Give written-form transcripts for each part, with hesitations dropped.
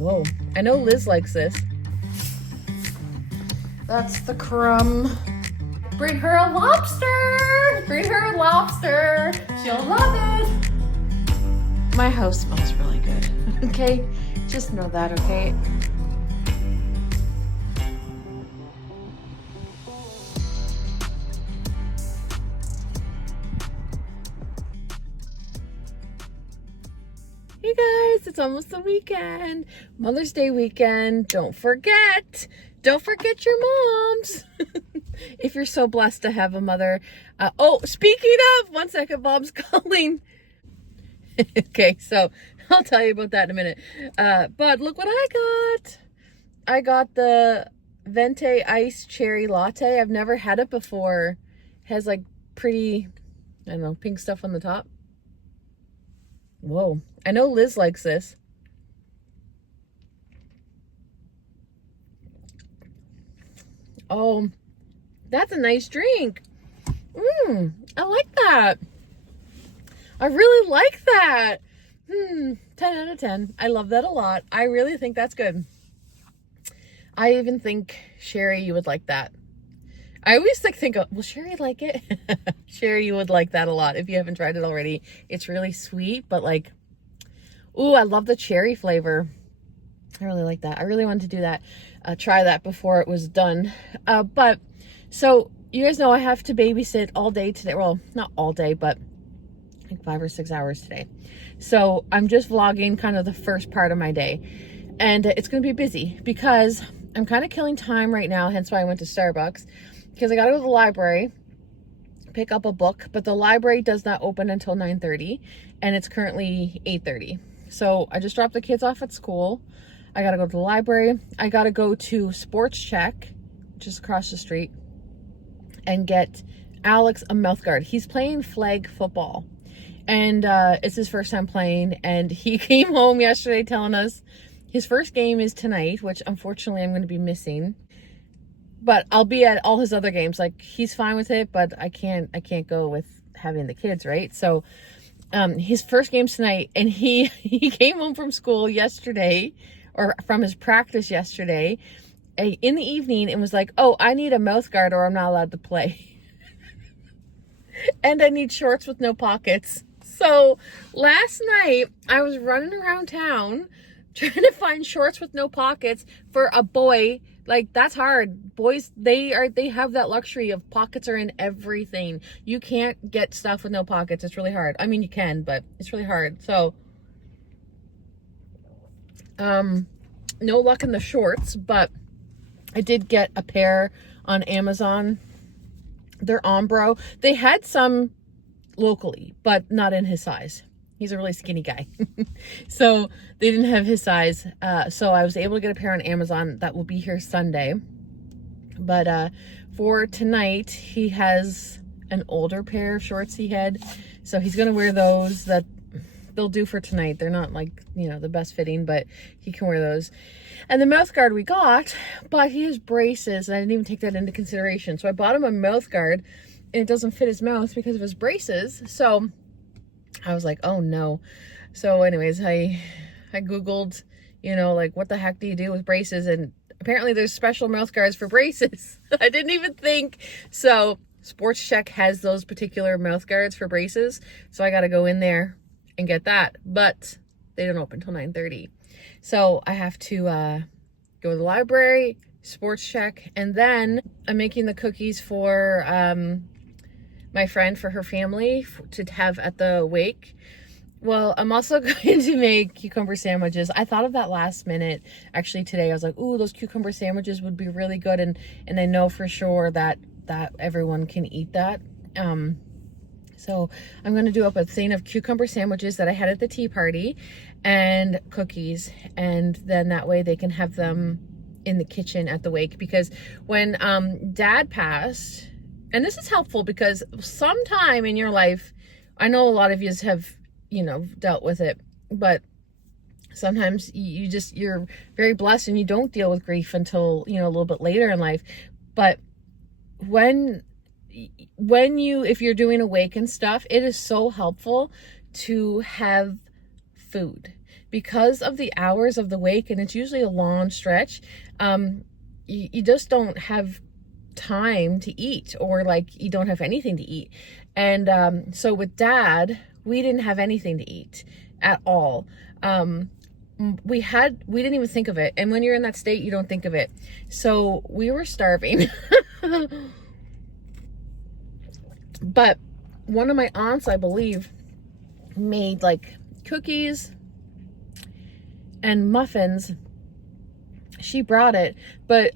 Whoa, I know Liz likes this. That's the crumb. Bring her a lobster! Bring her a lobster! She'll love it! My house smells really good, okay? Just know that, okay? Hey guys, it's almost the weekend. Mother's Day weekend. Don't forget your moms. If you're so blessed to have a mother. Oh, speaking of, 1 second, Bob's calling. Okay, so I'll tell you about that in a minute. But look what I got. I got the Venti Ice Cherry Latte. I've never had it before. It has like pretty, I don't know, pink stuff on the top. Whoa, I know Liz likes this. Oh, that's a nice drink. I like that. I really like that. 10 out of 10. I love that a lot. I really think that's good. I even think, Sherry, you would like that. I always think, will Sherry like it? Sherry, you would like that a lot if you haven't tried it already. It's really sweet, but like, ooh, I love the cherry flavor. I really like that. I really wanted to do that, try that before it was done. But so you guys know I have to babysit all day today. Well, not all day, but like 5 or 6 hours today. So I'm just vlogging kind of the first part of my day, and it's going to be busy because I'm kind of killing time right now. Hence why I went to Starbucks, because I got to go to the library, pick up a book, but the library does not open until 9:30 and it's currently 8:30. So I just dropped the kids off at school. I got to go to the library. I got to go to Sports Check, which is across the street, and get Alex a mouth guard. He's playing flag football, and it's his first time playing, and he came home yesterday telling us his first game is tonight, which unfortunately I'm going to be missing. But I'll be at all his other games. Like, he's fine with it, but I can't go with having the kids, right? So his first game's tonight, and he came home from school yesterday, or from his practice yesterday, in the evening, and was like, oh, I need a mouth guard or I'm not allowed to play. And I need shorts with no pockets. So last night I was running around town trying to find shorts with no pockets for a boy. Like, that's hard. Boys, they have that luxury of pockets are in everything. You can't get stuff with no pockets. It's really hard. I mean, you can, but it's really hard. So no luck in the shorts, but I did get a pair on Amazon. They're Umbro. They had some locally, but not in his size. He's a really skinny guy. So they didn't have his size. So I was able to get a pair on Amazon that will be here Sunday. But for tonight, he has an older pair of shorts he had. So he's going to wear those. That they'll do for tonight. They're not like, the best fitting, but he can wear those. And the mouth guard we got, but he has braces, and I didn't even take that into consideration. So I bought him a mouth guard, and it doesn't fit his mouth because of his braces. So I was like, oh no. So anyways, I Googled, like, what the heck do you do with braces? And apparently there's special mouth guards for braces. I didn't even think. So Sports Check has those particular mouth guards for braces. So I got to go in there and get that. But they don't open until 9:30. So I have to go to the library, Sports Check, and then I'm making the cookies for my friend, for her family to have at the wake. Well, I'm also going to make cucumber sandwiches. I thought of that last minute. Actually, today I was like, ooh, those cucumber sandwiches would be really good. And I know for sure that everyone can eat that. So I'm going to do up a thing of cucumber sandwiches that I had at the tea party and cookies. And then that way they can have them in the kitchen at the wake. Because when Dad passed, and this is helpful because sometime in your life, I know a lot of you have, dealt with it, but sometimes you're very blessed and you don't deal with grief until, a little bit later in life. But if you're doing a wake and stuff, it is so helpful to have food, because of the hours of the wake, and it's usually a long stretch, you just don't have time to eat, or like you don't have anything to eat. And so with Dad, we didn't have anything to eat at all. We didn't even think of it. And when you're in that state, you don't think of it. So we were starving. But one of my aunts, I believe, made like cookies and muffins. She brought it, but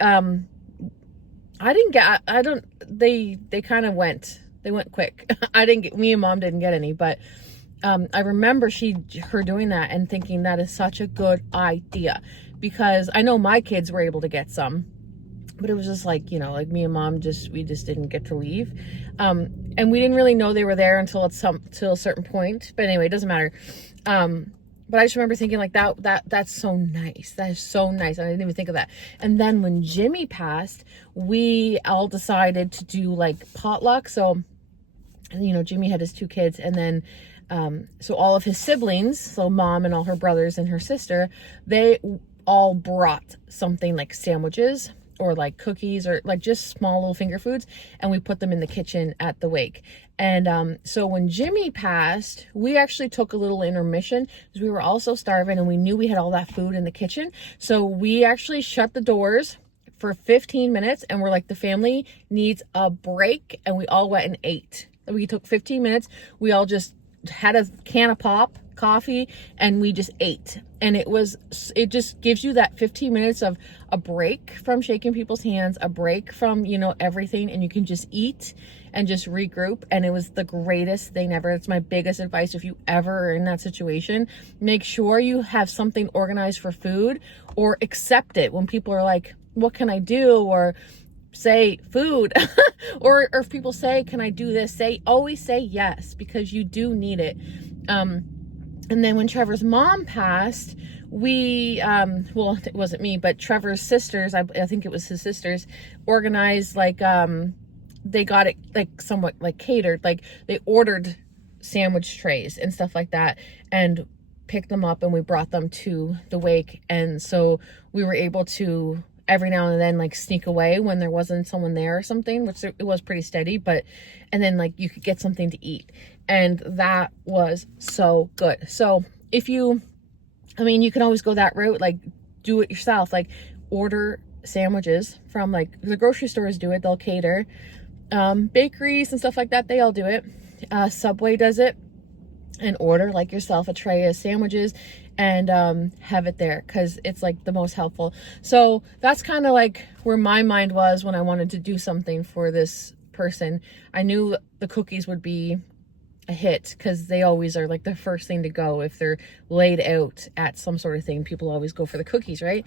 they kind of went quick. Me and Mom didn't get any, but I remember her doing that and thinking that is such a good idea, because I know my kids were able to get some, but it was just like, like me and Mom we just didn't get to leave. And we didn't really know they were there until a certain point. But anyway, it doesn't matter. But I just remember thinking like that's so nice. That is so nice. And I didn't even think of that. And then when Jimmy passed, we all decided to do like potluck. So, Jimmy had his 2 kids, and then so all of his siblings, so Mom and all her brothers and her sister, they all brought something like sandwiches or like cookies or like just small little finger foods, and we put them in the kitchen at the wake. And so when Jimmy passed, we actually took a little intermission because we were also starving, and we knew we had all that food in the kitchen. So we actually shut the doors for 15 minutes, and we're like, the family needs a break, and we all went and ate. We took 15 minutes. We all just had a can of pop, coffee, and we just ate. And it just gives you that 15 minutes of a break from shaking people's hands, a break from, everything, and you can just eat and just regroup. And it was the greatest thing ever. It's my biggest advice. If you ever are in that situation, make sure you have something organized for food, or accept it when people are like, what can I do? Or say food. or if people say, can I do this? Always say yes, because you do need it. And then when Trevor's mom passed, we, well, it wasn't me, but Trevor's sisters, I think it was his sisters, organized like, they got it like somewhat like catered, like they ordered sandwich trays and stuff like that, and picked them up, and we brought them to the wake. And so we were able to every now and then like sneak away when there wasn't someone there or something, which it was pretty steady, and then like you could get something to eat, and that was so good. So you can always go that route, like do it yourself, like order sandwiches from like the grocery stores do it, they'll cater, bakeries and stuff like that, they all do it. Subway does it, and order like yourself a tray of sandwiches and have it there, because it's like the most helpful. So that's kind of like where my mind was when I wanted to do something for this person. I knew the cookies would be a hit, because they always are like the first thing to go if they're laid out at some sort of thing. People always go for the cookies, right?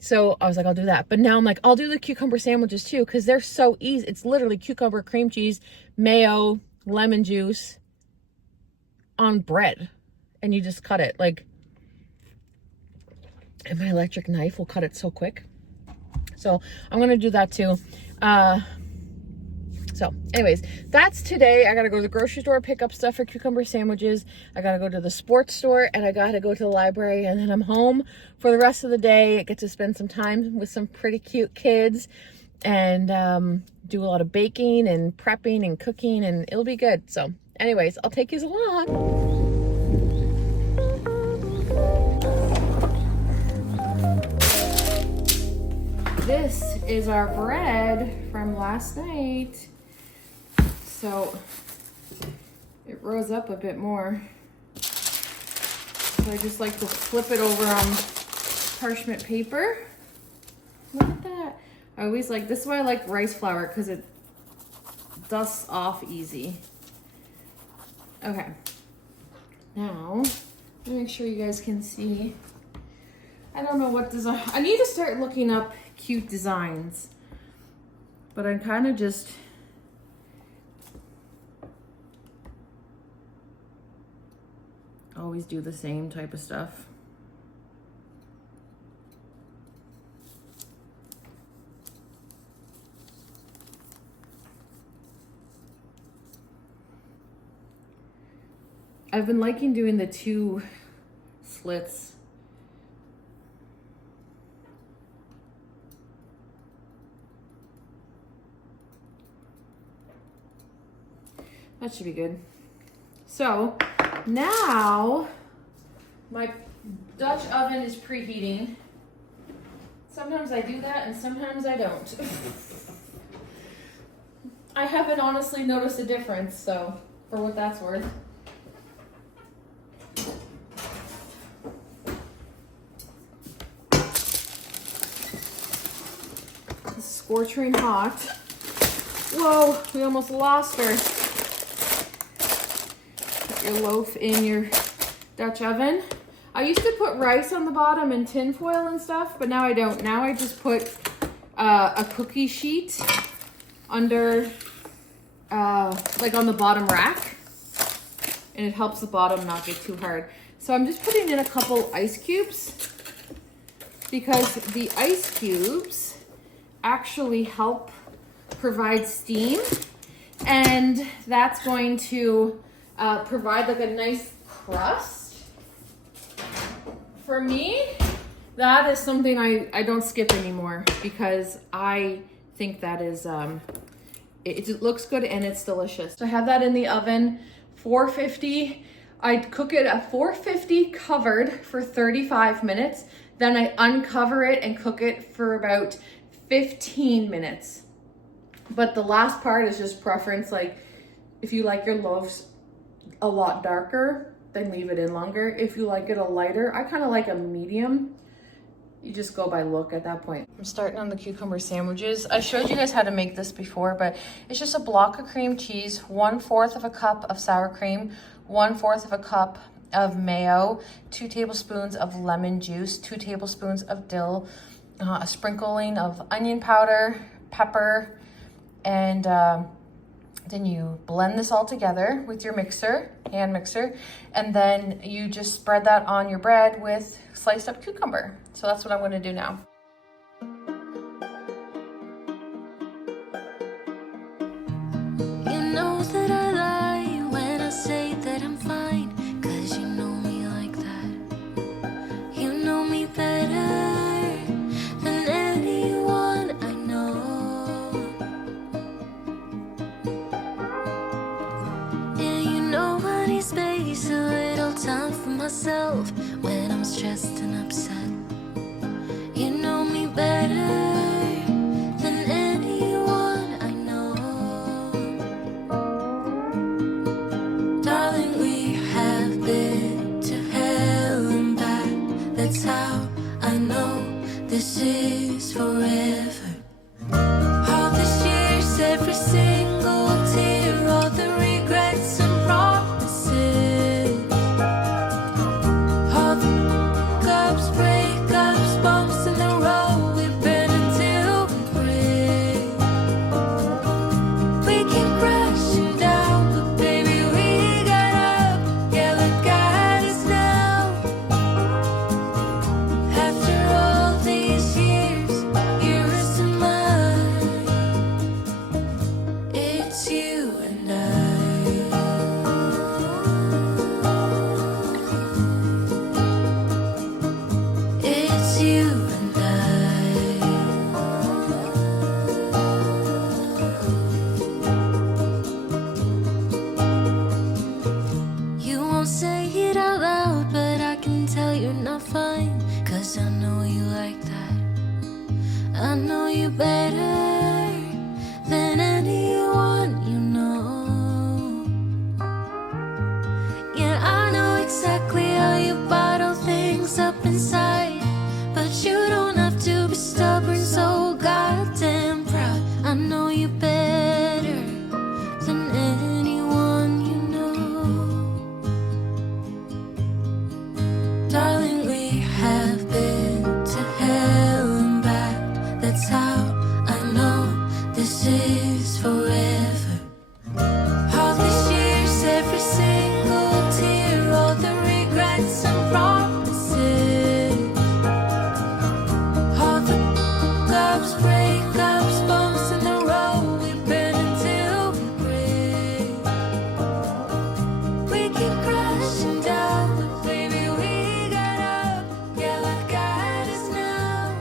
So I was like, I'll do that. But now I'm like, I'll do the cucumber sandwiches too, because they're so easy. It's literally cucumber, cream cheese, mayo, lemon juice on bread, and you just cut it like, and my electric knife will cut it so quick. So I'm gonna do that too. So anyways, that's today. I gotta go to the grocery store, pick up stuff for cucumber sandwiches. I gotta go to the sports store, and I gotta go to the library, and then I'm home for the rest of the day. I get to spend some time with some pretty cute kids, and do a lot of baking and prepping and cooking, and it'll be good. So anyways, I'll take you along. This is our bread from last night. So it rose up a bit more. So I just like to flip it over on parchment paper. Look at that. I always like, this is why I like rice flour, because it dusts off easy. Okay. Now, let me make sure you guys can see. I don't know what design, I need to start looking up cute designs, but I'm kind of just always do the same type of stuff. I've been liking doing the 2 slits That should be good. So now my Dutch oven is preheating. Sometimes I do that and sometimes I don't. I haven't honestly noticed a difference, so for what that's worth. It's scorching hot. Whoa, we almost lost her. Put your loaf in your Dutch oven. I used to put rice on the bottom and tin foil and stuff, but now I don't. Now I just put a cookie sheet under, like on the bottom rack, and it helps the bottom not get too hard. So I'm just putting in a couple ice cubes because the ice cubes actually help provide steam, and that's going to provide like a nice crust. For me, that is something I don't skip anymore because I think that is, it looks good and it's delicious. So I have that in the oven, 450. I cook it at 450 covered for 35 minutes. Then I uncover it and cook it for about 15 minutes. But the last part is just preference. Like if you like your loaves a lot darker, then leave it in longer. If you like it a lighter, I kind of like a medium. You just go by look at that point. I'm starting on the cucumber sandwiches. I showed you guys how to make this before, but it's just a block of cream cheese, 1/4 of a cup of sour cream, 1/4 of a cup of mayo, 2 tablespoons of lemon juice, 2 tablespoons of dill, a sprinkling of onion powder, pepper, and then you blend this all together with your mixer, hand mixer, and then you just spread that on your bread with sliced up cucumber. So that's what I'm gonna do now. You know that I lie when I say that I'm fine, 'cause you know me like that. You know me better than anyone I know. Yeah, you know I need space, a little time for myself when I'm stressed and upset. You know me better than anyone I know. Darling, we have been to hell and back. That's how I know this is forever. All these years, every single tear, all the regrets and promises, all the cups, breakups, bumps in the road, we've been until we break. We keep crashing down, but baby we got up. Yeah, look at us now. After all these years, yours and mine, it's you and I. It's you and I. You won't say it out loud, but I can tell you're not fine, 'cause I know you like that. I know you better than anyone you know. Yeah, I know exactly how you bottle things up inside, but you don't have to be stubborn, so goddamn proud. I know you better than anyone you know. Darling, we have been to hell and back. That's how I know this is forever. All these years, every single tear, all the regrets and promises, all the cups, breakups, bumps in the road, we've been until we break. We keep crashing down, but baby we got up. Yeah, look at us now.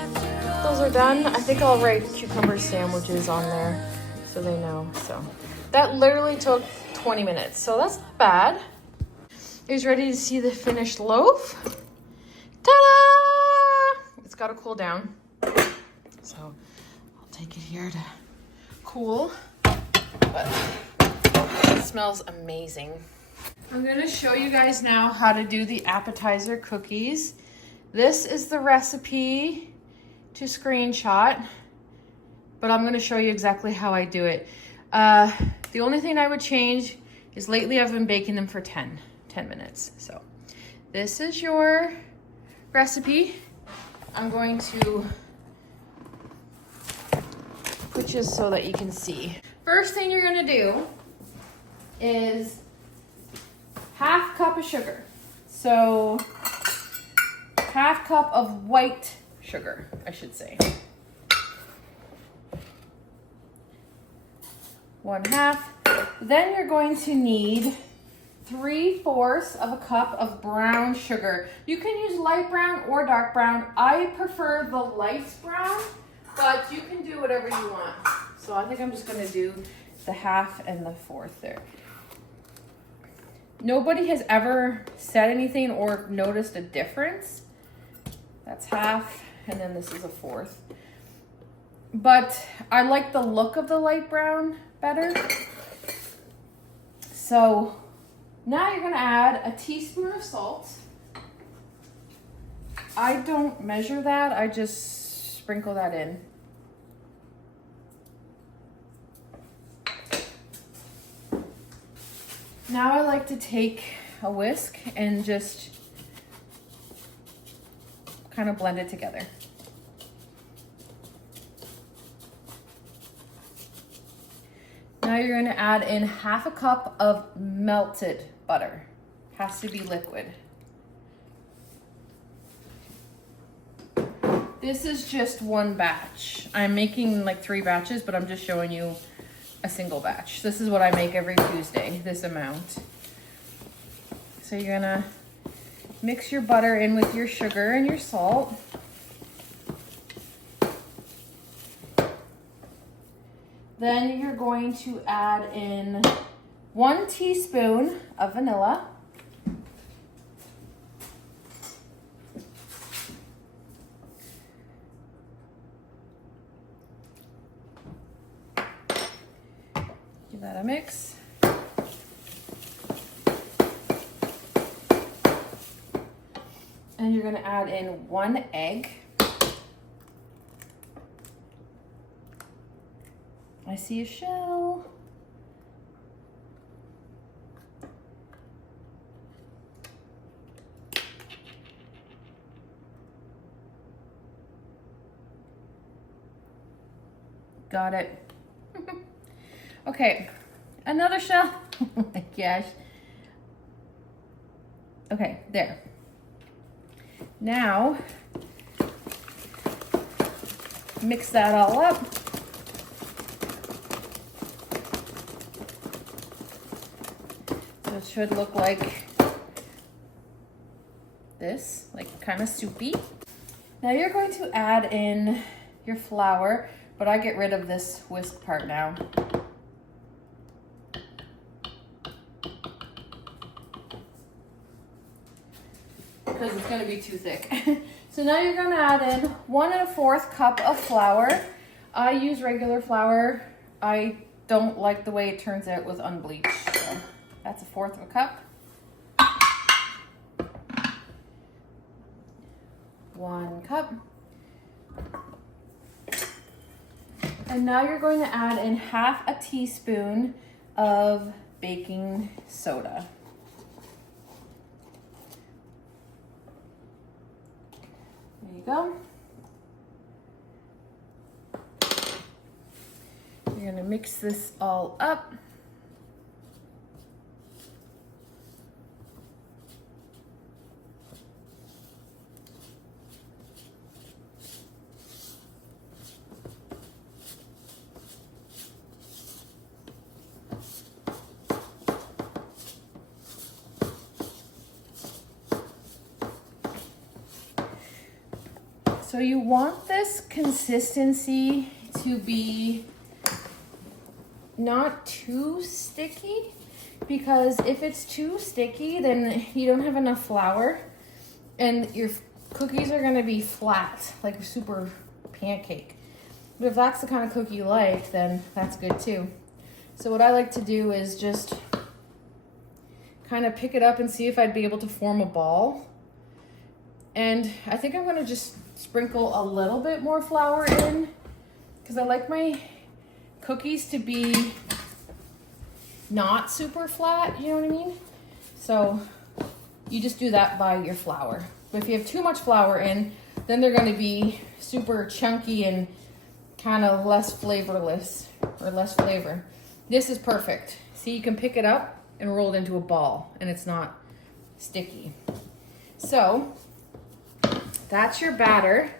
After all Those are done. I think I'll write cucumber sandwiches on there. so they know. So that literally took 20 minutes, so that's not bad. Are you ready to see the finished loaf? Ta-da! It's got to cool down, so I'll take it here to cool, but it smells amazing. I'm going to show you guys now how to do the appetizer cookies. This is the recipe to screenshot, but I'm going to show you exactly how I do it. The only thing I would change is lately I've been baking them for 10 minutes. So this is your recipe. I'm going to put you so that you can see. First thing you're going to do is half cup of sugar. So half cup of white sugar, I should say. 1/2. Then you're going to need 3/4 of a cup of brown sugar. You can use light brown or dark brown. I prefer the light brown, but you can do whatever you want. So I think I'm just gonna do the 1/2 and the 1/4 there. Nobody has ever said anything or noticed a difference. That's 1/2, and then this is a 1/4. But I like the look of the light brown better. So now you're gonna add a teaspoon of salt. I don't measure that, I just sprinkle that in. Now I like to take a whisk and just kind of blend it together. Now you're going to add in 1/2 cup of melted butter. Has to be liquid. This is just one batch. I'm making like 3 batches, but I'm just showing you a single batch. This is what I make every Tuesday, this amount. So you're gonna mix your butter in with your sugar and your salt. Then you're going to add in 1 teaspoon of vanilla. Give that a mix. And you're going to add in 1 egg. I see a shell. Got it. Okay, another shell. Oh my gosh. Okay, there. Now, mix that all up. So it should look like this, like kind of soupy. Now you're going to add in your flour, but I get rid of this whisk part now. Because it's going to be too thick. So now you're going to add in 1 1/4 cup of flour. I use regular flour. I don't like the way it turns out with unbleached. So that's 1/4 cup. 1 cup. And now you're going to add in 1/2 teaspoon of baking soda. There you go. You're going to mix this all up. So you want this consistency to be not too sticky, because if it's too sticky, then you don't have enough flour and your cookies are gonna be flat, like a super pancake. But if that's the kind of cookie you like, then that's good too. So what I like to do is just kind of pick it up and see if I'd be able to form a ball. And I think I'm gonna just sprinkle a little bit more flour in, because I like my cookies to be not super flat, you know what I mean? So you just do that by your flour. But if you have too much flour in, then they're gonna be super chunky and kind of less flavorless, or less flavor. This is perfect. See, you can pick it up and roll it into a ball and it's not sticky. So that's your batter.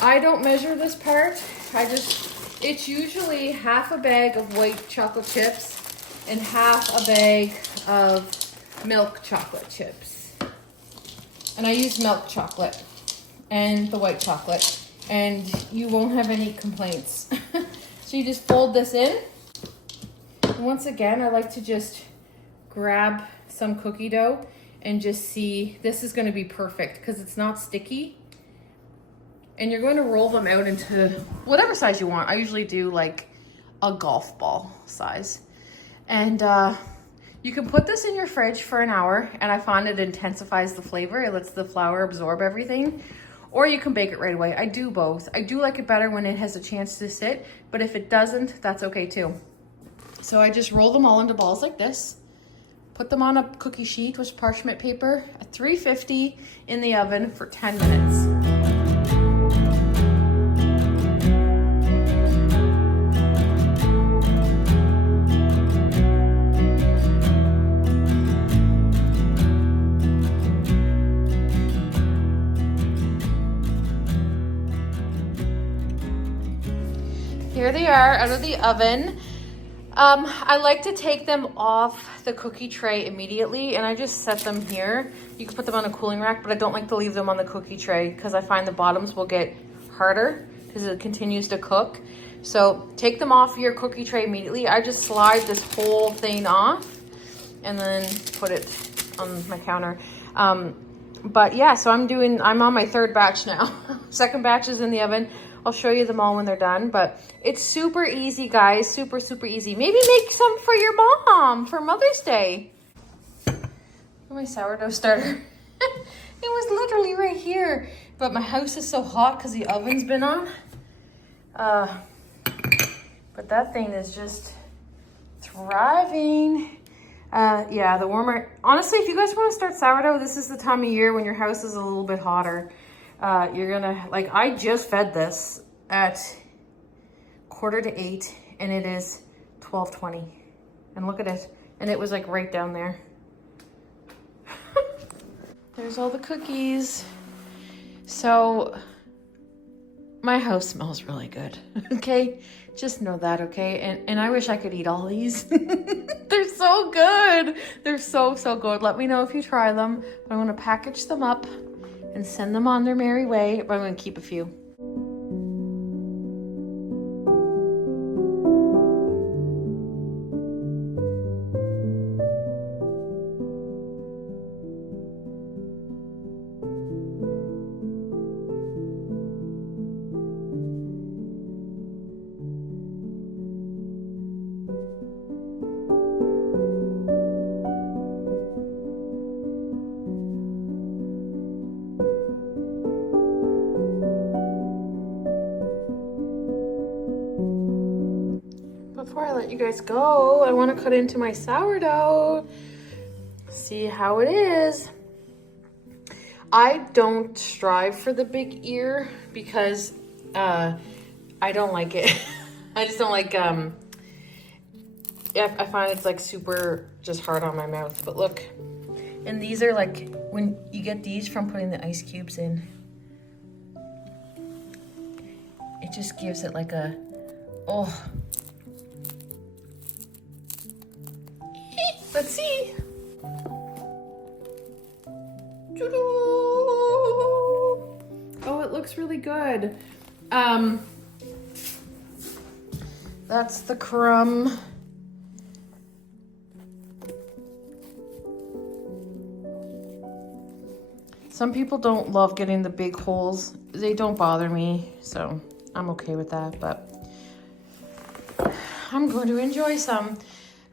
I don't measure this part. It's usually half a bag of white chocolate chips and half a bag of milk chocolate chips. And I use milk chocolate and the white chocolate, and you won't have any complaints. So you just fold this in. And once again, I like to just grab some cookie dough and just see, this is gonna be perfect because it's not sticky. And you're going to roll them out into whatever size you want. I usually do like a golf ball size. And you can put this in your fridge for an hour, and I find it intensifies the flavor. It lets the flour absorb everything. Or you can bake it right away. I do both. I do like it better when it has a chance to sit, but if it doesn't, that's okay too. So I just roll them all into balls like this, put them on a cookie sheet with parchment paper at 350 in the oven for 10 minutes. Here they are out of the oven. I like to take them off the cookie tray immediately, and I just set them here. You can put them on a cooling rack, but I don't like to leave them on the cookie tray because I find the bottoms will get harder because it continues to cook. So take them off your cookie tray immediately. I just slide this whole thing off and then put it on my counter. But yeah, so I'm on my third batch now. Second batch is in the oven. I'll show you them all when they're done, but it's super easy, guys. Super, super easy. Maybe make some for your mom for Mother's Day. My sourdough starter. It was literally right here, but my house is so hot because the oven's been on. But that thing is just thriving. Yeah, the warmer. Honestly, if you guys want to start sourdough, this is the time of year when your house is a little bit hotter. You're gonna, like, I just fed this at 7:45 and it is 12:20. And look at it. And it was like right down there. There's all the cookies. So my house smells really good. Okay? Just know that, okay? And I wish I could eat all these. They're so good. They're so, so good. Let me know if you try them. But I'm gonna package them up and send them on their merry way, but I'm gonna keep a few. Before I let you guys go, I want to cut into my sourdough, see how it is. I don't strive for the big ear because I don't like it. I just don't like, I find it's like super just hard on my mouth. But look, and these are like, when you get these from putting the ice cubes in, it just gives it like a, oh. Let's see. Oh, it looks really good. That's the crumb. Some people don't love getting the big holes. They don't bother me, so I'm okay with that, but I'm going to enjoy some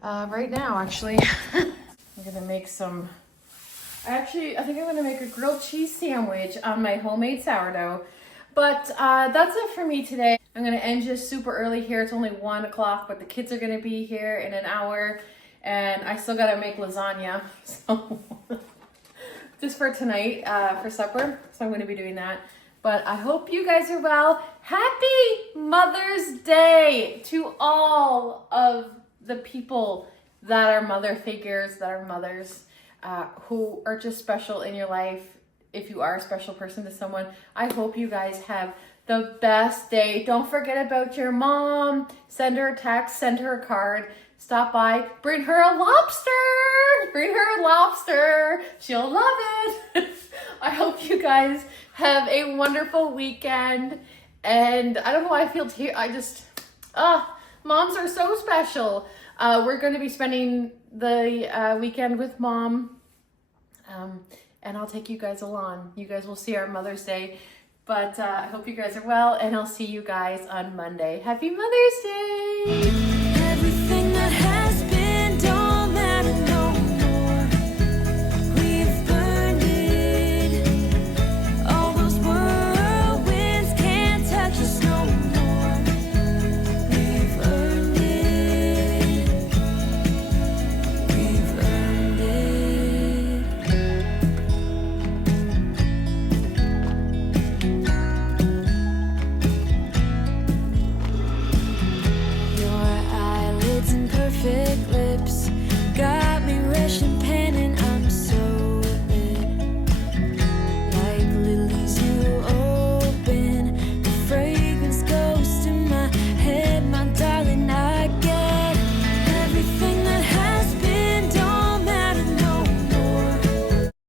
right now, actually. I'm gonna make some, I think I'm gonna make a grilled cheese sandwich on my homemade sourdough. But that's it for me today. I'm gonna end just super early here. It's only 1 o'clock, but the kids are gonna be here in an hour, and I still gotta make lasagna, so just for tonight, for supper. So I'm gonna be doing that. But I hope you guys are well. Happy Mother's Day to all of the people that are mother figures, that are mothers, who are just special in your life. If you are a special person to someone, I hope you guys have the best day. Don't forget about your mom. Send her a text, send her a card, stop by, bring her a lobster. Bring her a lobster. She'll love it. I hope you guys have a wonderful weekend. And I don't know why I feel moms are so special. We're going to be spending the weekend with Mom. And I'll take you guys along. You guys will see our Mother's Day. But I hope you guys are well, and I'll see you guys on Monday. Happy Mother's Day! Everything that has been don't matter no more. We've burned it. All those whirlwinds can't touch us no more. We've earned it. We've earned it. Your eyelids in perfect